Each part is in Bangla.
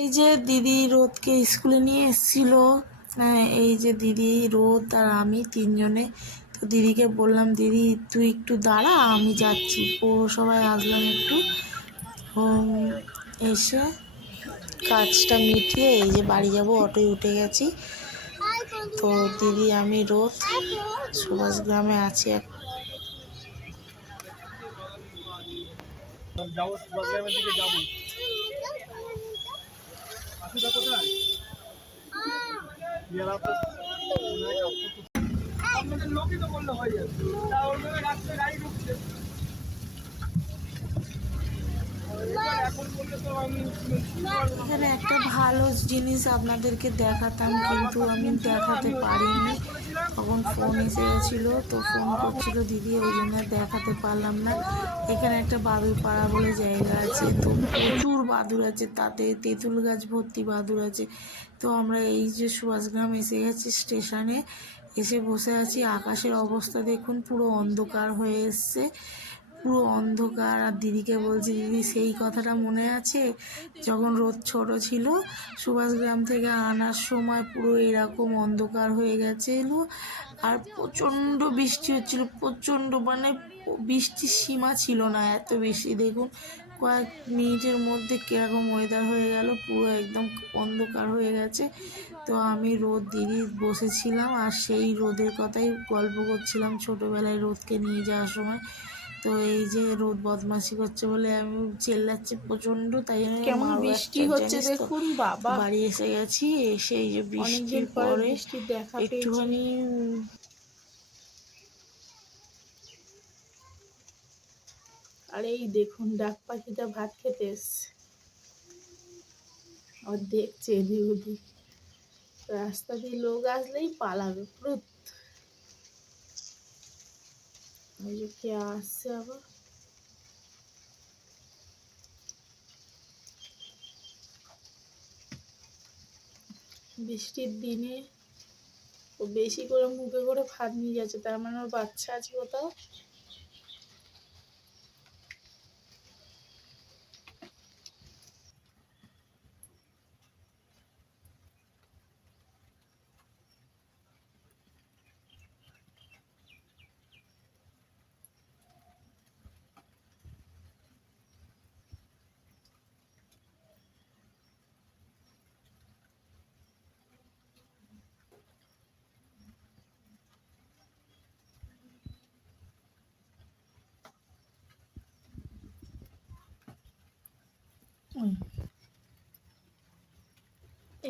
এই যে দিদি রোদকে স্কুলে নিয়ে এসেছিল। এই যে দিদি, রোদ আর আমি তিনজনে। তো দিদিকে বললাম, দিদি তুই একটু দাঁড়া, আমি যাচ্ছি। পৌরসভায় আসলাম একটু। এসে কাজটা মিটিয়ে এই যে বাড়ি যাব, অটোয় উঠে গেছি। তো দিদি, আমি, রোদ সুভাষ গ্রামে আছি। যাবো সুভাষ গ্রামের দিকে যাবো। আসুদা কোথায়? আপনাদের লোকই তো বললে হয়ে যাবে। তা ওখানে রাস্তায় গাড়ি ঢুকছে। এখন বললে তো আমি এখানে একটা ভালো জিনিস আপনাদেরকে দেখাতাম, কিন্তু আমি দেখাতে পারিনি। তখন ফোন এসে গেছিলো, তো ফোন করছিল দিদি, ওই জন্য দেখাতে পারলাম না। এখানে একটা বাদুর পাড়া বলে জায়গা আছে, তো প্রচুর বাদুর আছে, তাতে তেঁতুল গাছ ভর্তি বাদুর আছে। তো আমরা এই যে সুভাষগ্রাম এসে গেছি স্টেশনে, এসে বসে আছি। আকাশের অবস্থা দেখুন, পুরো অন্ধকার হয়ে এসছে, পুরো অন্ধকার। আর দিদিকে বলছি, দিদি সেই কথাটা মনে আছে যখন রোদ ছোট ছিল, সুভাষগ্রাম থেকে আনার সময় পুরো এরকম অন্ধকার হয়ে গেছিল, আর প্রচণ্ড বৃষ্টি হচ্ছিল, প্রচণ্ড, মানে বৃষ্টির সীমা ছিল না, এত বেশি। দেখুন কয়েক মিনিটের মধ্যে কীরকম ওয়েদার হয়ে গেল, পুরো একদম অন্ধকার হয়ে গেছে। তো আমি, রোদ, দিদি বসেছিলাম আর সেই রোদের কথাই গল্প করছিলাম, ছোটোবেলায় রোদকে নিয়ে যাওয়ার সময়। তো এই যে রোদ বদমাশি করছে বলে আমি চেল্লাচ্ছি প্রচণ্ড, তাই জন্য কেমন মারও বৃষ্টি একটা, হচ্ছে জানিস তো। দেখুন তো বাবা। বাড়ি এসে গেছি, এসে এই যে অনেকদিন বৃষ্টির পরে পরে বৃষ্টির দেখা পেয়েছি। একটুখানি আর এই দেখুন ডাক পাখিটা ভাত খেতে এসছে, আর দেখছে এদিক ওদিক। রাস্তা দিয়ে লোক আসলেই পালাবে পুরো। ওই যে কে আসছে আবার। বৃষ্টির দিনে ও বেশি করে মুখে করে ভাত নিয়ে যাচ্ছে, তার মানে ওর বাচ্চা আছে কোথাও।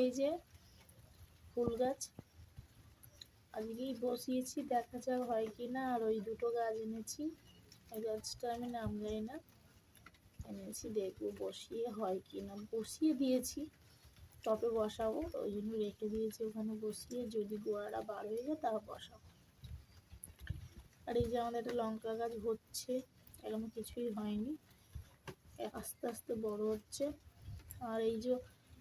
এই যে ফুল গাছ আজকেই বসিয়েছি, দেখা যাক হয় কি না। আর ওই দুটো গাছ এনেছি, ওই গাছটা আমি নাম জানি না, এনেছি দেখবো বসিয়ে হয় কি না। বসিয়ে দিয়েছি, টবে বসাবো, ওই জন্য রেখে দিয়েছি ওখানে বসিয়ে, যদি গোড়াটা বার হয়ে যায় তাও বসাবো। আর এই যে আমাদের একটা লঙ্কা গাছ হচ্ছে, এখনো কিছুই হয়নি, আস্তে আস্তে বড় হচ্ছে। আর এই যে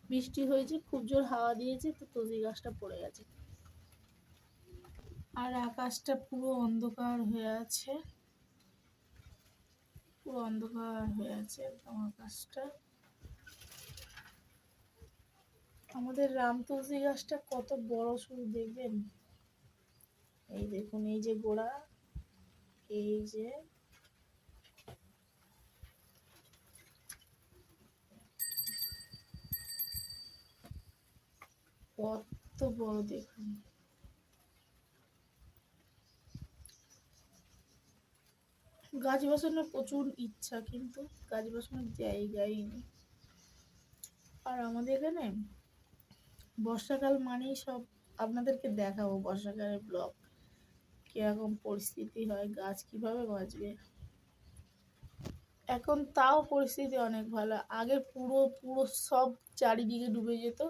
বৃষ্টি হয়েছে, খুব জোর হাওয়া দিয়েছে, তো তুলসী গাছটা পড়ে গেছে। আর আকাশটা পুরো অন্ধকার হয়ে আছে, পুরো অন্ধকার হয়ে আছে একদম আকাশটা। আমাদের রাম তুলসী গাছটা কত বড়, শুধু দেখবেন। এই দেখুন, এই যে গোড়া, এই যে কত বড় দেখুন। গাছ বসানোর প্রচুর ইচ্ছা, কিন্তু গাছ বসানোর জায়গাই নেই। আর আমাদের এখানে বর্ষাকাল মানেই সব আপনাদেরকে দেখাবো, বর্ষাকালের ব্লগ, কিরকম পরিস্থিতি হয়, গাছ কিভাবে বাঁচবে। এখন তাও পরিস্থিতি অনেক ভালো, আগে পুরো পুরো সব চারিদিকে ডুবে যেত,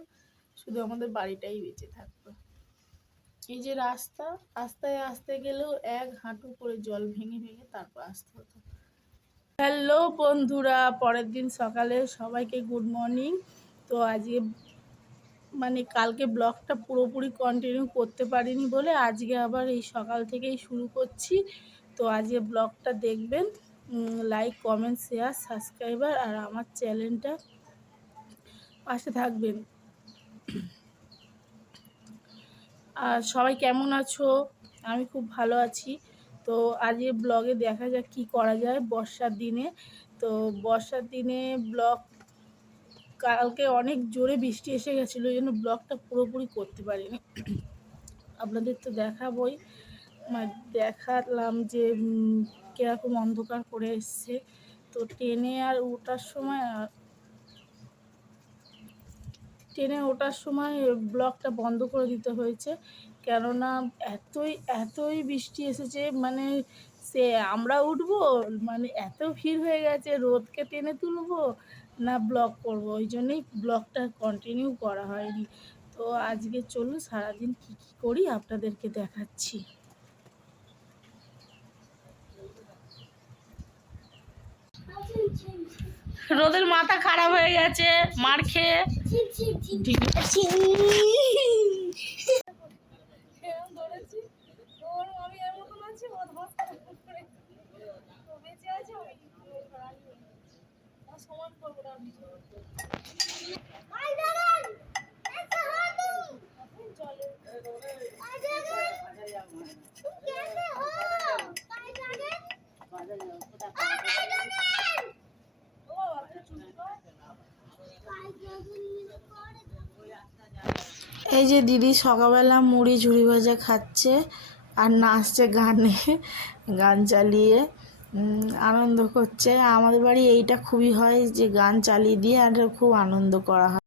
শুধু আমাদের বাড়িটাই বেঁচে থাকতো। এই যে রাস্তা, রাস্তায় আসতে গেলেও এক হাঁটু করে জল ভেঙে ভেঙে তারপর আসতে হতো। হ্যালো বন্ধুরা, পরের দিন সকালে সবাইকে গুড মর্নিং। তো আজকে মানে কালকে ব্লগটা পুরোপুরি কন্টিনিউ করতে পারিনি বলে আজকে আবার এই সকাল থেকেই শুরু করছি। তো আজকে ব্লগটা দেখবেন, লাইক কমেন্ট শেয়ার সাবস্ক্রাইবার, আর আমার চ্যানেলটা পাশে থাকবেন। আর সবাই কেমন আছো? আমি খুব ভালো আছি। তো আজকে ব্লগে দেখা যাক কী করা যায় বর্ষার দিনে। তো বর্ষার দিনে ব্লগ, কালকে অনেক জোরে বৃষ্টি এসে গেছিলো, ওই জন্য ব্লগটা পুরোপুরি করতে পারিনি। আপনাদের তো দেখাবই, দেখালাম যে কীরকম অন্ধকার করে এসছে। তো ট্রেনে ওঠার সময় ব্লগটা বন্ধ করে দিতে হয়েছে, কেননা এতই বৃষ্টি এসেছে, মানে সে আমরা উঠবো, মানে এত ভিড় হয়ে গেছে, রোদকে টেনে তুলবো না ব্লগ করব, ওই জন্যই ব্লগটা কন্টিনিউ করা হয়নি। তো আজকে চলুন সারাদিন কী কী করি আপনাদেরকে দেখাচ্ছি। রোদের মাথা খারাপ হয়ে গেছে মার খেয়ে। এই যে দিদি সকালবেলা মুড়ি ঝুড়ি ভাজা খাচ্ছে আর নাচছে গানে, গান চালিয়ে আনন্দ করছে। আমাদের বাড়ি এইটা খুবই হয় যে গান চালিয়ে দিয়ে আর খুব আনন্দ করা হয়।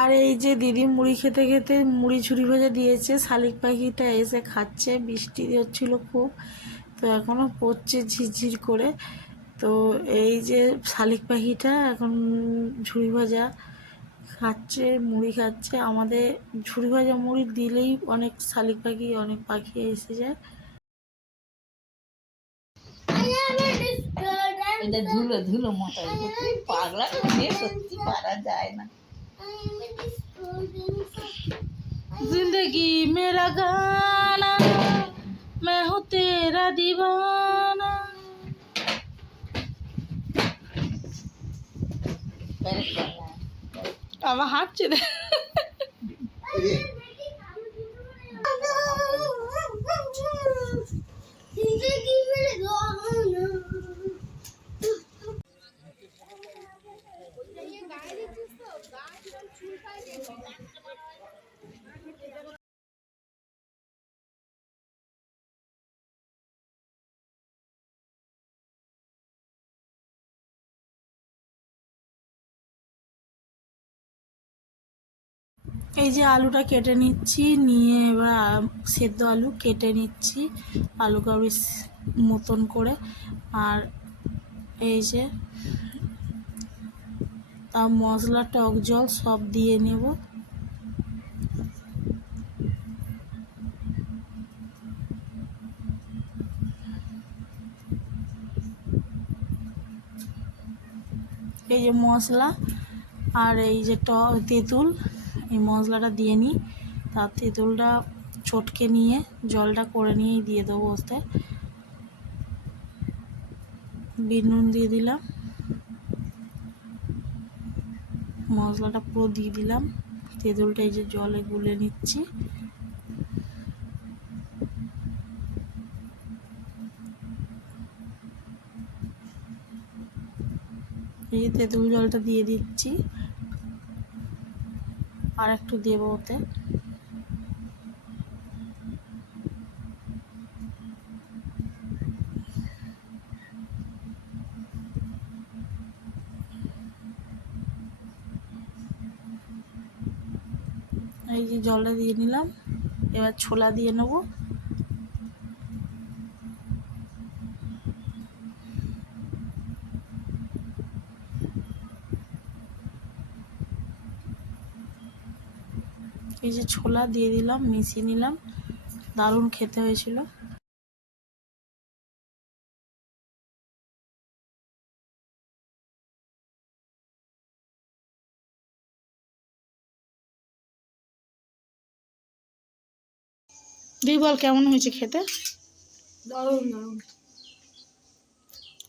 আর এই যে দিদি মুড়ি খেতে খেতে মুড়ি ঝুড়ি ভাজা দিয়েছে, শালিক পাখিটা এসে খাচ্ছে। বৃষ্টি হচ্ছিল খুব, তো এখনও পড়ছে ঝিরঝির করে। তো এই যে শালিক পাখিটা এখন ঝুড়ি ভাজা খাচ্ছে, মুড়ি খাচ্ছে। আমাদের ঝুড়ি ভাজা মুড়ি দিলেই অনেক শালিক পাখি, অনেক পাখি এসে যায়। এটা ধুলো ধুলো মাথায় পাগলা করে সত্যি পারা যায় না। जिंदगी मेरा गाना मैं हूँ तेरा दीवाना। আমার হাঁটছে রে। এই যে আলুটা কেটে নিচ্ছি, নিয়ে এবার সেদ্ধ আলু কেটে নিচ্ছি আলু কাবড়ি মতন করে। আর এই যে তার মশলা, টক জল সব দিয়ে নেব। এই যে মশলা আর এই যে তেঁতুল, এই মশলাটা দিয়ে নিই। তার তেঁতুলটা চটকে নিয়ে জলটা করে নিয়েই দিয়ে দেবো ওতে। বিট নুন দিয়ে দিলাম, মশলাটা পুরো দিয়ে দিলাম। তেঁতুলটা এই যে জলে গুলে নিচ্ছি। এই যে তেঁতুল জলটা দিয়ে দিচ্ছি, আর একটু দেবো ওতে। এই যে জলটা দিয়ে নিলাম, এবার ছোলা দিয়ে নেবো। এই যে ছোলা দিয়ে দিলাম, মিশিয়ে নিলাম, দারুণ খেতে হয়েছিল। তুই বল কেমন হয়েছে খেতে? দারুণ দারুণ।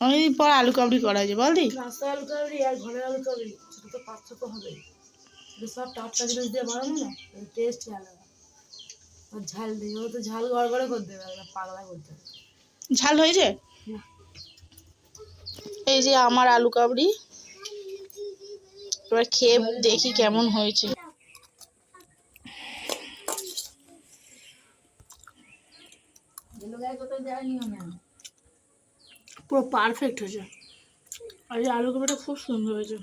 অনেকদিন পর আলু কাবলি করা হয়েছে, বল দি। রাস্তা আলু কাবলি আর ঘরের আলু কাবলি সেটা তো পার্থক্য হবে। সব টাটকা জিনিস দিয়ে বানানো না, টেস্ট আলাদা। আর ঝাল দিয়ে ও তো ঝাল গড়গড়ে করে দেবে, একদম পাগলা করতে হবে। ঝাল হয়েছে? এই যে আমার আলু কাবলি, এবার খেয়ে দেখি কেমন হয়েছে। পুরো পারফেক্ট হয়েছে। আর এই আলু কাবলিটা খুব সুন্দর হয়েছে।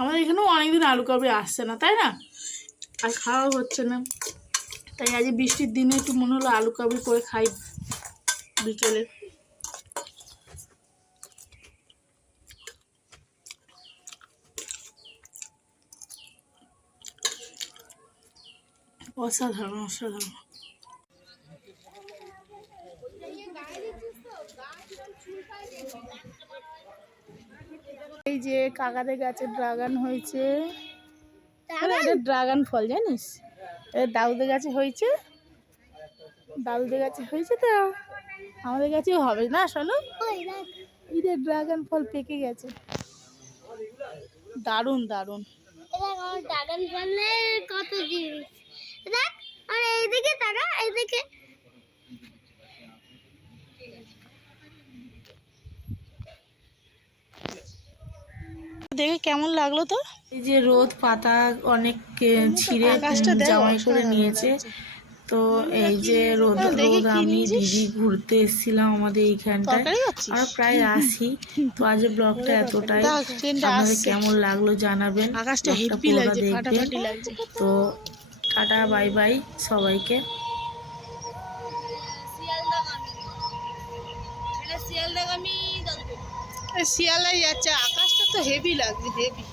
আমাদের এখানেও অনেকদিন আলু কাবলি আসছে না, তাই না? আর খাওয়া হচ্ছে না, তাই আজ বৃষ্টির দিনে একটু মনে হলো আলু কাবলি করে খাই বিকেলে। অসাধারণ অসাধারণ। এই যে কাকাদের গাছে ড্রাগন হয়েছে। এটা ড্রাগন ফল জানিস? এটা দাউদের গাছে হয়েছে, দাউদের গাছে হয়েছে তো আমাদের গাছেও হবে না শোনো। এটা ড্রাগন ফল পেকে গেছে, দারুণ দারুণ। ড্রাগন ফলের কত জিনিস দেখ, আর এইদিকে তাকা, এইদিকে দেখে কেমন লাগলো তো? এই যে রোদ পাতা অনেক ছিঁড়ে আকাশটা দেখো, জামাই করে অসাধারণ নিয়েছে। লাগছে। তো এই যে রোদ দেখি রোদ কি আমি নিয়েছিস? দিদি ঘুরতে এসেছিলাম আমাদের এইখানটায়। তরকারি খাচ্ছিস? আমরা প্রায় আসি। তো আজ ব্লগটা এতটাই। দাও, ট্রেনটা আপনাদের আসছে। কেমন লাগলো জানাবেন। আকাশটা ব্লগটা হেভি পুরোটা লাগছে, দেখবেন। ফাটাফাটি লাগছে। তো টাটা বাই বাই সবাইকে। শিয়ালদায় যাচ্ছে, আকাশটা তো হেভি লাগছে, হেভি।